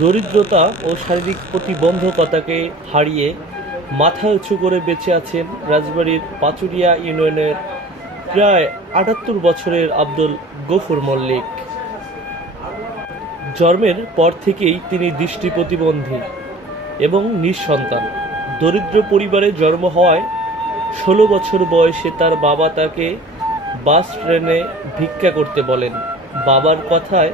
দরিদ্রতা ও শারীরিক প্রতিবন্ধকতাকে হারিয়ে মাথা উঁচু করে বেঁচে আছেন রাজবাড়ীর পাচুরিয়া ইউনিয়নের প্রায় ৭৮ বছরের আব্দুল গফুর মল্লিক। জন্মের পর থেকেই তিনি দৃষ্টি প্রতিবন্ধী এবং নিঃসন্তান। দরিদ্র পরিবারে জন্ম হওয়ায় ১৬ বছর বয়সে তার বাবা তাকে বাস ট্রেনে ভিক্ষা করতে বলেন। বাবার কথায়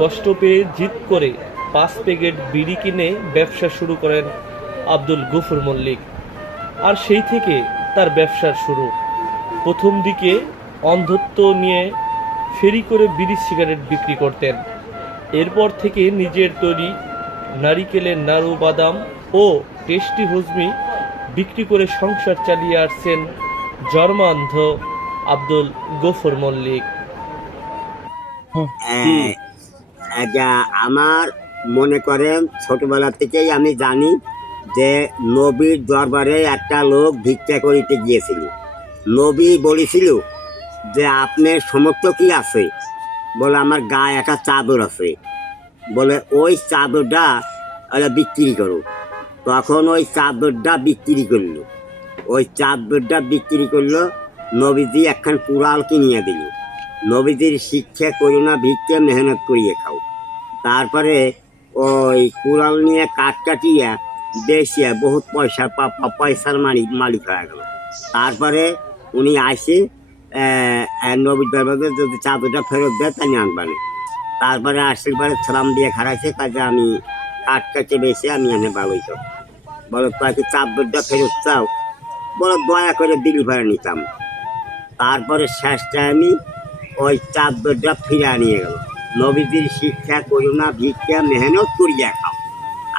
কষ্ট পেয়ে জিদ করে ৫ প্যাকেট বিড়ি কিনে ব্যবসা শুরু করেন আব্দুল গফুর মল্লিক। আর সেই থেকে তার ব্যবসার শুরু। প্রথম দিকে অন্ধত্ব নিয়ে ফেরি করে বিড়ি সিগারেট বিক্রি করতেন। এরপর থেকে নিজের তৈরি নারিকেলের নাড়ু, বাদাম ও টেস্টি হজমি বিক্রি করে সংসার চালিয়ে আসছেন জন্মান্ধ আব্দুল গফুর মল্লিক। আমার মনে করেন ছোটবেলা থেকেই আমি জানি যে নবীর দরবারে একটা লোক ভিক্ষা করিতে গিয়েছিল। নবী বলেছিল যে আপনার সমর্থ কি আছে? বলে আমার গায়ে একটা চাদর আছে, বলে ওই চাদরটা বিক্রি করো। তখন ওই চাদরটা বিক্রি করলো। ওই চাদরটা বিক্রি করলো, নবীজি একখান কুড়াল কিনিয়ে দিল। নবীজির শিক্ষা করো না, ভিক্ষা মেহনত করিয়ে খাও। তারপরে ওই কুড়াল নিয়ে কাঠ কাটিয়া বেশিয়া বহুত পয়সার মালিক হয়ে গেল। তারপরে উনি আসে নবীর দরবারে যদি চাদরটা ফেরত দেয় তাই আনবানে। তারপরে আসলে পরে সালাম দিয়ে খারাইছে, কাজে আমি কাঠ কাটে বেশি আমি এনে ভালোই তো। বলো তাকে চাদরটা ফেরত চাও? বলো দয়া করে দিলি ভাড়া নিতাম। তারপরে শেষটা আমি ওই চাদরটা ফিরে নিয়ে গেল। নবীজির শিক্ষা করুণা ভিক্ষা মেহনত করিয়া খাও।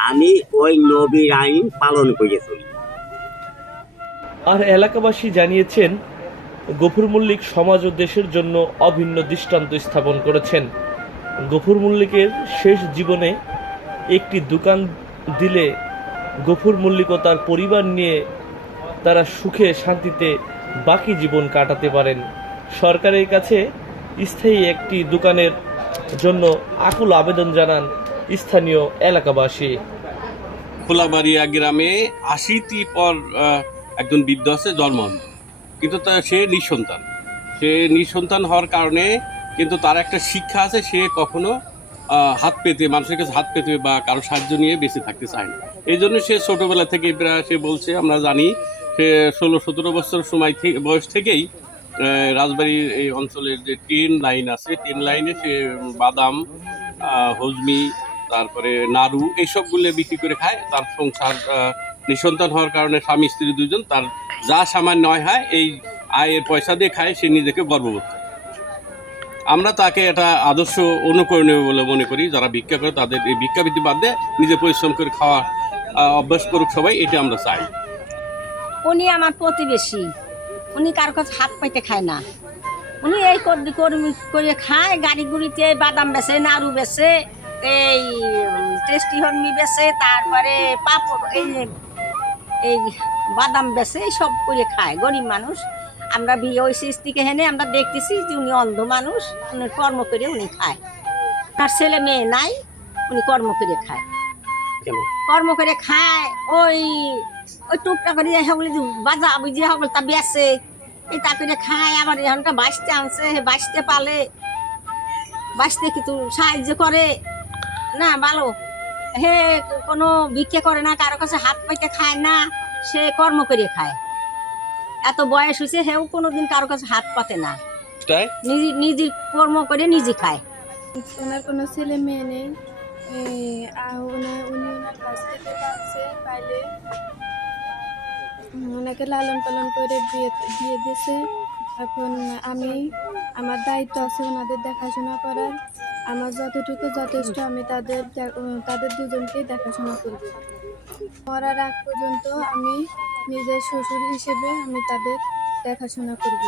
আমি ওই নবীর আইন পালন করে চলি। আর এলাকাবাসী জানিয়েছেন, গফুর মল্লিক সমাজ ও দেশের জন্য অভিন্ন দৃষ্টান্ত স্থাপন করেছেন। গফুর মল্লিকের শেষ জীবনে একটি দোকান দিলে গফুর মল্লিক ও তার পরিবার নিয়ে তারা সুখে শান্তিতে বাকি জীবন কাটাতে পারেন। সরকারের কাছে স্থায়ী একটি দোকানের জন্য আকুল আবেদন জানান স্থানীয় এলাকাবাসী। খোলাবাড়িয়া গ্রামে ৮০টি পর একজন বৃদ্ধ আছে জন্মান্ধ, কিন্তু সে নিঃসন্তান। সে নিঃসন্তান হওয়ার কারণে কিন্তু তার একটা শিক্ষা আছে, সে কখনো হাত পেতে মানুষের কাছে হাত পেতে বা কারো সাহায্য নিয়ে বেঁচে থাকতে চায় না। এই জন্য সে ছোটোবেলা থেকে সে বলছে, আমরা জানি সে ১৬-১৭ বছর সময় বয়স থেকেই রাজবাড়ির এই অঞ্চলের যে ট্রেন লাইন আছে, ট্রেন লাইনে সে বাদাম, হজমি, তারপরে নাড়ু এইসবগুলো বিক্রি করে খায়। তার সংসার নিঃসন্তান হওয়ার কারণে স্বামী স্ত্রী দুজন তার যা সামান্য হয় এই আয়ের পয়সা দিয়ে খায়, সে নিজেকে গর্ববোধ। আমরা তাকে একটা আদর্শ অনুকরণীয় বলে মনে করি। যারা ভিক্ষা করে তাদের এই ভিক্ষাবৃত্তি বাদ দিয়ে নিজে পরিশ্রম করে খাওয়া অভ্যাস করুক সবাই, এটা আমরা চাই। উনি আমার প্রতিবেশী, উনি কারো কাছে হাত পাইতে খায় না। উনি এই কর্মী করে খায়, গাড়ি গুড়িতে বাদাম বেচে, নাড়ু বেচে, এই টেস্টি হরমি বেচে, তারপরে পাপড় এই বাদাম বেচে, সব করে খায়। গরিব মানুষ। আমরা বিয়ে হয়েছি থেকে হেনে আমরা দেখতেছি যে উনি অন্ধ মানুষ, উনি কর্ম করে উনি খায়। তার ছেলে মেয়ে নাই, উনি কর্ম করে খায়। কর্ম করে খায়, ওই টুকটা করে সকলে বাজা বুঝিয়ে সকল তা বেচে, এই তা করে খায়। আবার এখনটা বাঁচতে আনছে, বাঁচতে পালে, বাঁচতে কিছু সাহায্য করে না, ভালো। হে কোনো ভিক্ষে করে না, কারো কাছে হাত পাইতে খায় না, সে কর্ম করে খায়। এত বয়স হয়েছে, হেও কোনোদিন কারো কাছে হাত পাতে না, নিজের কর্ম করে নিজে খায়। ওনার কোনো ছেলে মেয়ে নেই, উনি ওনার কাছ থেকে পাইলে ওনাকে লালন পালন করে বিয়ে দিয়েছে। এখন আমার দায়িত্ব আছে ওনাদের দেখাশোনা করার। আমার যতটুকু যথেষ্ট, আমি তাদের দুজনকেই দেখাশোনা করব। মরার আগ পর্যন্ত আমি নিজের শ্বশুর হিসেবে আমি তাদের দেখাশোনা করব।